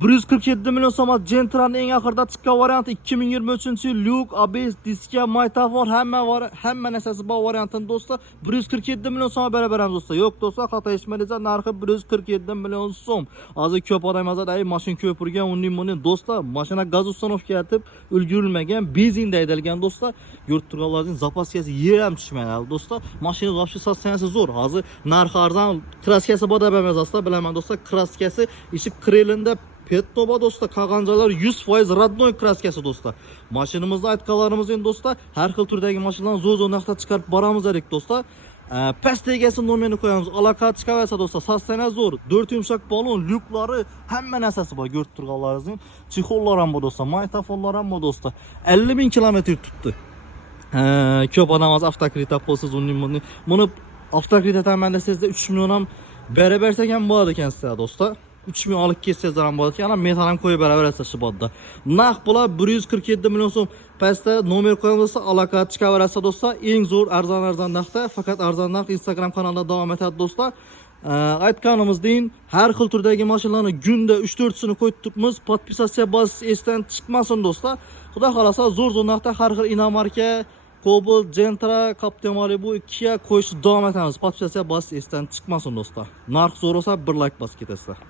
147 milyon so'm Gentra'nın eng oxirida chiqqan varianti 2023-yil Luke ABS diska maytafor hamma narsasi bor variantini do'stlar 147 milyon so'm beraberamiz do'stlar. Yo'q do'stlar, xato eshitmadingizlar, narxi 147 milyon so'm. Hozir ko'p odam yozadi, "Ay, mashina ko'p urgan, uning do'stlar, mashina gaz ustanovka etib ulgurilmagan, benzinda haydalgan do'stlar. Ko'rib turganlaringiz zapaskasi yer ham tushmaydi do'stlar. Mashina вообще sotsangisi zo'r. Hozir narxi arzon, kraskasi bor deb emas bilaman do'stlar. Kraskasi eshik krelinde Pettoba do'stlar, qolganjalar 100% radnoy kraskasi do'stlar. Mashinamizda aytganlarimiz do'stlar, har xil turdagi mashinalarni zo'r narxda chiqarib boramiz dedik do'stlar. Past egasi nomerini qo'yamiz. Aloqa chiqaversa do'stlar, sotsana zo'r. 4 yumshoq balon, lyuklari, hamma narsasi bor. Ko'rib turganlaringiz, chexollar ham bor do'stlar, maytafonlar ham bor do'stlar. 50 ming kilometr tutdi. Ko'p odam az avtokrita qo'ysiz buni avtokrita ta'minda sizda 3 million ham berabersak ham bo'ladi ekan sizlar do'stlar. 3 milyon alıp kessizlar ham bo'ladi ekan, metal ham qo'yib beraverasiz shu bodda. Naq bular 147 milyon so'm. Pastda nomer qo'yamiz, aloqa chiqaverasiz do'stlar. Eng zo'r arzon narxda, faqat arzon narx Instagram kanalida davom etadi do'stlar. Aytganimizdek, har xil turdagi mashinalarni kunda 3-4 sini qo'yib turibmiz. Podpisatsiya bosib esdan chiqmasin do'stlar. Xudo xolasa zo'r narxda har xil inomarka, Cobalt, Gentra, Captain Malibu, Kia qo'yishni davom etamiz. Podpisatsiya bosib esdan chiqmasin do'stlar. Narx zo'r bo'lsa bir like bosib ketasizlar.